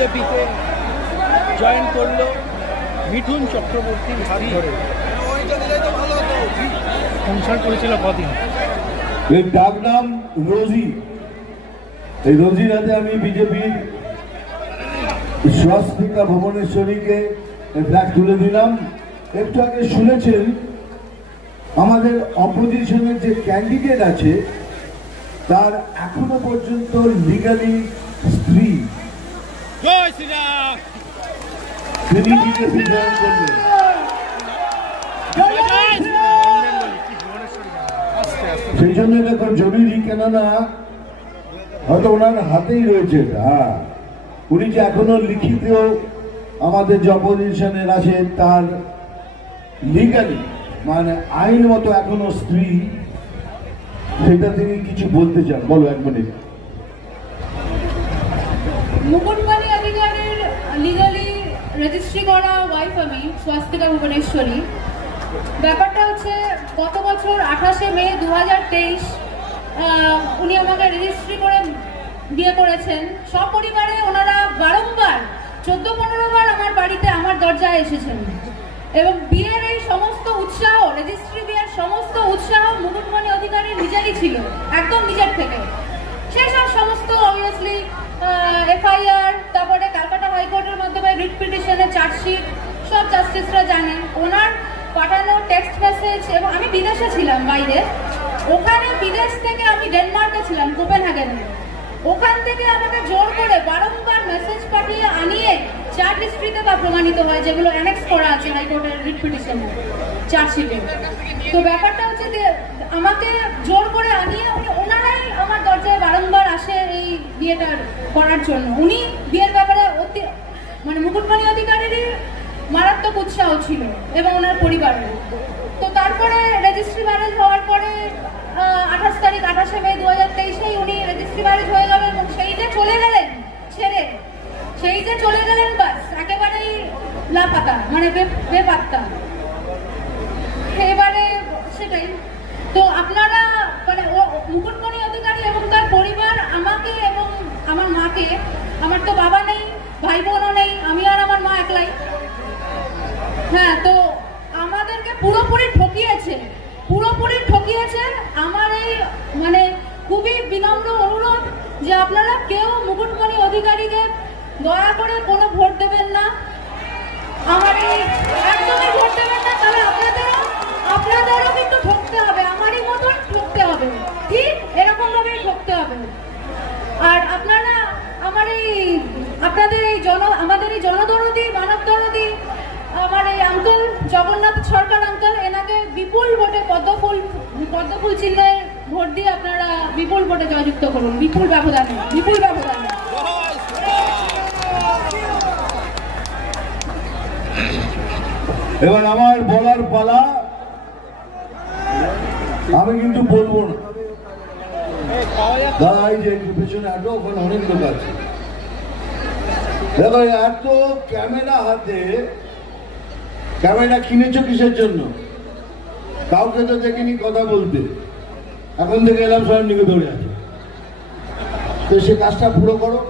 বিজেপিতে জয়েন করলো মিঠুন চক্রবর্তীর হাত ধরে। সংসার করেছিল কদিন। এর ডাক নাম রোজি। এই রোজির হাতে আমি বিজেপির স্বস্তিকা ভুবনেশ্বরীকে ফ্ল্যাগ তুলে দিলাম। একটু আগে শুনেছেন আমাদের অপোজিশনের যে ক্যান্ডিডেট আছে তার এখনো পর্যন্ত লিগালি স্ত্রী, তিনি বিজেপি জয়েন করলেন। সেই জন্য দেখুন জরুরি, কেননা হয়তো ওনার হাতেই রয়েছে। হ্যাঁ, উনি যে এখনো লিখিত আমাদের যে অপোজিশনের আছে তার লিগালি মানে আইন মতো এখনো স্ত্রী, সেটা তিনি কিছু বলতে চান। বলো, এক মিনিট। মুকুটমণি অধিকারীর লিগালি রেজিস্ট্রি করা ওয়াইফ আমি, স্বস্তিকা ভুবনেশ্বরী। ব্যাপারটা হচ্ছে গত বছর 28শে মে 2023 উনি আমাকে রেজিস্ট্রি করে বিয়ে করেছেন। সপরিবারে ওনারা বারংবার 14-15 বার আমার বাড়িতে আমার দরজায় এসেছেন এবং বিয়ের এই সমস্ত উৎসাহ, রেজিস্ট্রি বিয়ের সমস্ত উৎসাহ মুকুটমণি অধিকারীর নিজেরই ছিল, একদম নিজের থেকে। সেই সব সমস্ত অবভিয়াসলি এফআইআর, তারপরে ক্যালকাটা হাইকোর্টের মাধ্যমে রিট পিটিশনের চার্জশিট, সব জাস্টিসরা জানেন। ওনার পাঠানো টেক্সট মেসেজ, এবং আমি বিদেশে ছিলাম বাইরে, ওখানে বিদেশ থেকে আমি ডেনমার্কে ছিলাম, কোপেনহেগেনে। ওখান থেকে আমাকে জোর করে বারংবার মেসেজ পাঠিয়ে আনিয়ে চার্জ হিস্ট্রিতে তা প্রমাণিত হয়, যেগুলো অ্যানেক্স করা আছে হাইকোর্টের রিট পিটিশনে চার্জশিটে। তো ব্যাপারটা হচ্ছে যে আমাকে জোর করে আনিয়ে ওনারাই আমার দরজায় বারংবার আসে এই বিয়েটা করার জন্য। উনি বিয়ের ব্যাপারে মানে মুকুটমণি অধিকারীরই মারাত্মক উৎসাহ ছিল এবং ওনার পরিবারের। তো তারপরে রেজিস্ট্রি ম্যারেজ হওয়ার পরে 28শে মে 2023 উনি রেজিস্ট্রি ম্যারেজ হয়ে গেল এবং সেই যে চলে গেলেন ছেড়ে, সেই যে চলে গেলেন, বাস একেবারেই লাপাতা, মানে বেপাত্তা। এবারে সেটাই তো আপনারা মানে মুকুটমণি অধিকারী এবং তার পরিবার আমাকে এবং আমার মাকে, আমার তো বাবা নেই, ভাই বোনও নেই, আমি আর আমার মা একলাই। হ্যাঁ, তো আমাদেরকে পুরোপুরি ঠকিয়েছে। আমার এই মানে খুবই বিনম্র অনুরোধ যে আপনারা কেউ মুকুটমণি অধিকারীকে দয়া করে কোনো ভোট দেবেন না, আমার এই একদমই ভোট দেবেন না। তাহলে আপনাদেরও কিন্তু ঠকতে হবে, আমারই মতন ঠকতে হবে, ঠিক এরকম ভাবেই ঠকতে হবে। আর আপনারা আমাদের এই জনদরদি, মানব দরদি আমার এই আঙ্কেল জগন্নাথ সরকার আঙ্কেল, এনাকে বিপুল ভোটে পদ্মফুল চিহ্নে ভোট দিয়ে আপনারা বিপুল ভোটে জয়যুক্ত করুন, বিপুল ব্যবধানে। এবার আমার বলার পালা, আমি কিন্তু বলবো না। দাদা এই যে পেছনে এত, ওখানে অনেক লোক আছে। এবার এত ক্যামেরা হাতে, ক্যামেরা কিনেছো কিসের জন্য? কাউকে তো দেখিনি কথা বলতে, এখন থেকে এলাম সব নিকে দৌড়ে আছে। তো সে কাজটা পুরো করো।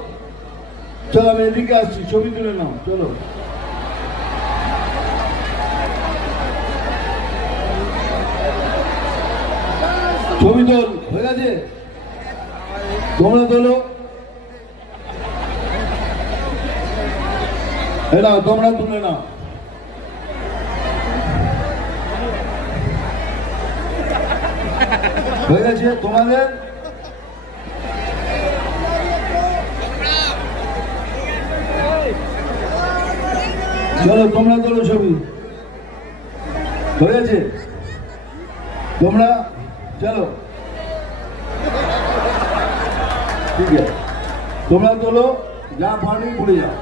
চলো, আমি এদিকে আসছি, ছবি তুলে নাও। চলো, ছবি তোল, হয়ে গেছে? তোমরা তোলো, এনাও তোমরা তুলে নাও। হয়ে গেছে তোমাদের? চলো, তোমরা তোলো ছবি। হয়ে গেছে? তোমরা চলো, ঠিক আছে, তোমরা তোলো, যা পানি পড়ে যাও।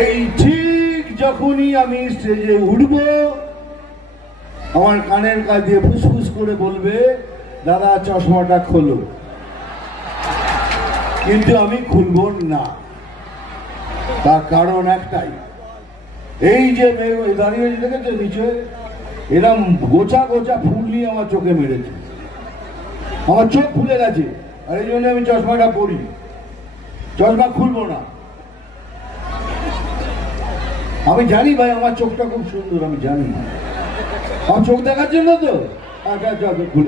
এই ঠিক যখনই আমি স্টেজে উঠবো, আমার কানের কাছে দিয়ে ফুসফুস করে বলবে, দাদা চশমাটা খোলো। কিন্তু আমি খুলব না, তার কারণ একটাই, এই যে দাঁড়িয়ে দেখেছো নিচে, এরম গোছা গোছা ফুল নিয়ে আমার চোখে মেরেছে, আমার চোখ ফুলে গেছে। আর এই জন্য আমি চশমাটা পরি, চশমা খুলবো না। আমি জানি ভাই, আমার চোখটা খুব সুন্দর, আমি জানি। আমার চোখ দেখার জন্য তো আচ্ছা আচ্ছা খুলে